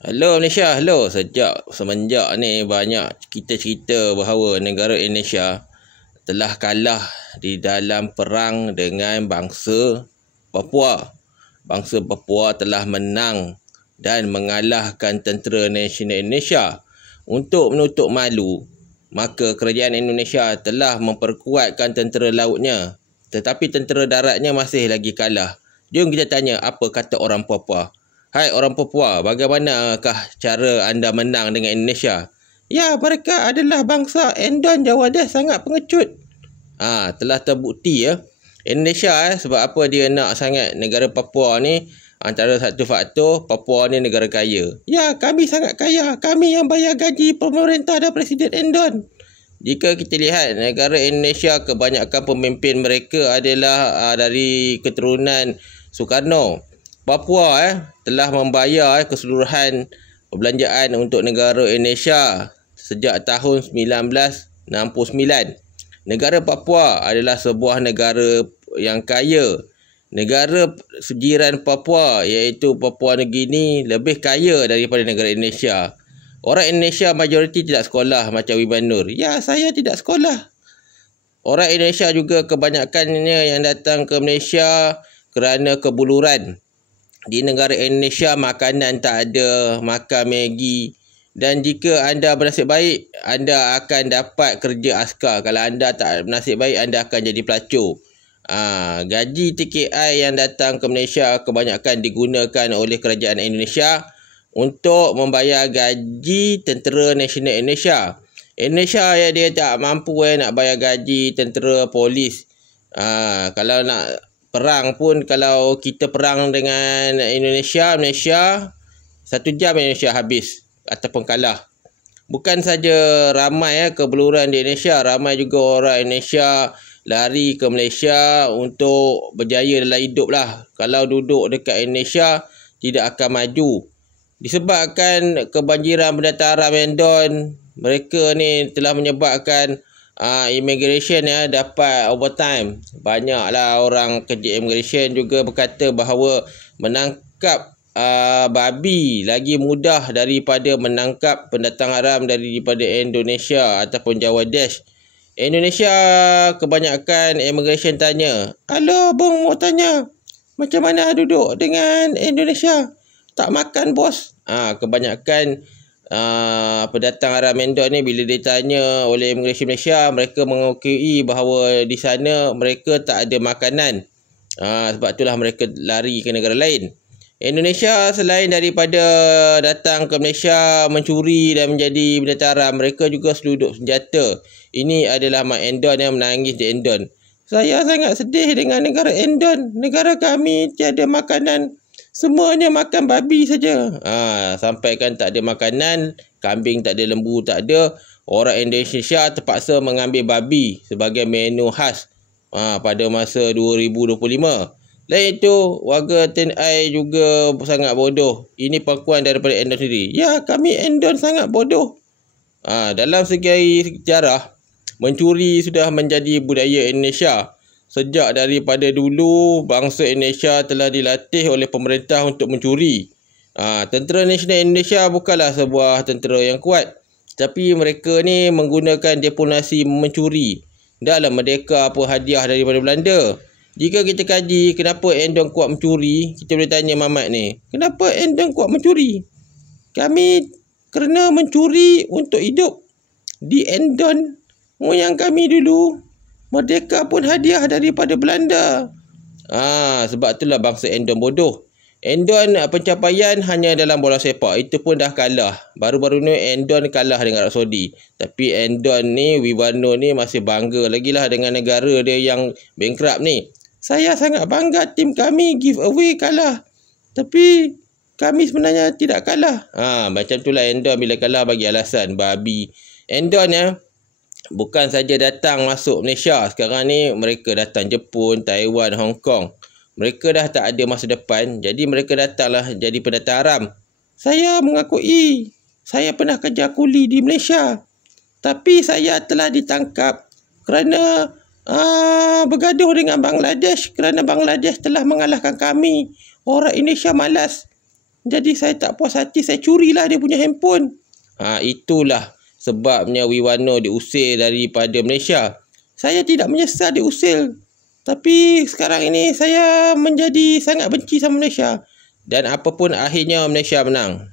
Halo Malaysia, halo. Semenjak ni banyak kita cerita bahawa negara Indonesia telah kalah di dalam perang dengan bangsa Papua. Bangsa Papua telah menang dan mengalahkan Tentera Nasional Indonesia. Untuk menutup malu, maka kerajaan Indonesia telah memperkuatkan tentera lautnya, tetapi tentera daratnya masih lagi kalah. Jom kita tanya apa kata orang Papua. Hai orang Papua, bagaimanakah cara anda menang dengan Indonesia? Ya, mereka adalah bangsa Endon Jawa Des sangat pengecut. Telah terbukti ya. Indonesia sebab apa dia nak sangat negara Papua ni? Antara satu faktor, Papua ni negara kaya. Ya, kami sangat kaya. Kami yang bayar gaji pemerintah dan Presiden Endon. Jika kita lihat negara Indonesia, kebanyakan pemimpin mereka adalah dari keturunan Soekarno. Papua telah membayar keseluruhan perbelanjaan untuk negara Indonesia sejak tahun 1969. Negara Papua adalah sebuah negara yang kaya. Negara sejiran Papua iaitu Papua Nugini lebih kaya daripada negara Indonesia. Orang Indonesia majoriti tidak sekolah macam Wiban Nur. Ya, saya tidak sekolah. Orang Indonesia juga kebanyakannya yang datang ke Malaysia kerana kebuluran. Di negara Indonesia makanan tak ada, makan Maggi. Dan jika anda bernasib baik, anda akan dapat kerja askar. Kalau anda tak bernasib baik, anda akan jadi pelacur. Gaji TKI yang datang ke Malaysia kebanyakan digunakan oleh kerajaan Indonesia untuk membayar gaji Tentera Nasional Indonesia. Indonesia dia tak mampu nak bayar gaji tentera polis. Kalau nak perang pun, kalau kita perang dengan Malaysia 1 jam Indonesia habis ataupun kalah. Bukan saja ramai kebuluran di Indonesia, ramai juga orang Indonesia lari ke Malaysia untuk berjaya dalam hidup lah. Kalau duduk dekat Indonesia tidak akan maju. Disebabkan kebanjiran pendataran Endon, mereka ni telah menyebabkan immigration dapat overtime. Banyaklah orang kerja immigration juga berkata bahawa menangkap babi lagi mudah daripada menangkap pendatang haram daripada Indonesia ataupun Jawa Des. Indonesia kebanyakan immigration tanya, "Halo bung, mau tanya, macam mana duduk dengan Indonesia? Tak makan bos." Kebanyakan pendatang haram Endon ni bila ditanya oleh Immigration Malaysia, mereka mengakui bahawa di sana mereka tak ada makanan. Sebab itulah mereka lari ke negara lain. Indonesia selain daripada datang ke Malaysia mencuri dan menjadi pendatang haram, mereka juga selundup senjata. Ini adalah Mak Endon yang menangis di Endon. Saya sangat sedih dengan negara Endon. Negara kami tiada makanan. Semuanya makan babi saja. Sampaikan tak ada makanan, kambing tak ada, lembu tak ada. Orang Indonesia terpaksa mengambil babi sebagai menu khas pada masa 2025. Lain itu, warga TNI juga sangat bodoh. Ini pengakuan daripada Endon sendiri. Ya, kami Endon sangat bodoh. Dalam segi sejarah, mencuri sudah menjadi budaya Indonesia. Sejak daripada dulu, bangsa Indonesia telah dilatih oleh pemerintah untuk mencuri. Tentera Nasional Indonesia bukanlah sebuah tentera yang kuat. Tapi mereka ni menggunakan diplomasi mencuri. Dalam merdeka apa hadiah daripada Belanda. Jika kita kaji kenapa Endon kuat mencuri, kita boleh tanya Mamat ni. Kenapa Endon kuat mencuri? Kami kerana mencuri untuk hidup. Di Endon, moyang kami dulu merdeka pun hadiah daripada Belanda. Sebab itulah bangsa Endon bodoh. Endon pencapaian hanya dalam bola sepak. Itu pun dah kalah. Baru-baru ni Endon kalah dengan Arab Saudi. Tapi Endon ni, Wiban Nur ni masih bangga lagi lah dengan negara dia yang bankrupt ni. Saya sangat bangga tim kami give away kalah. Tapi kami sebenarnya tidak kalah. Macam itulah Endon bila kalah bagi alasan babi. Endon bukan saja datang masuk Malaysia. Sekarang ni mereka datang Jepun, Taiwan, Hong Kong. Mereka dah tak ada masa depan. Jadi mereka datanglah jadi pendatang haram. Saya mengakui saya pernah kerja kuli di Malaysia. Tapi saya telah ditangkap kerana bergaduh dengan Bangladesh. Kerana Bangladesh telah mengalahkan kami. Orang Indonesia malas. Jadi saya tak puas hati, saya curilah dia punya handphone. Itulah sebabnya Wiwano diusir daripada Malaysia. Saya tidak menyesal diusir. Tapi sekarang ini saya menjadi sangat benci sama Malaysia. Dan apapun akhirnya Malaysia menang.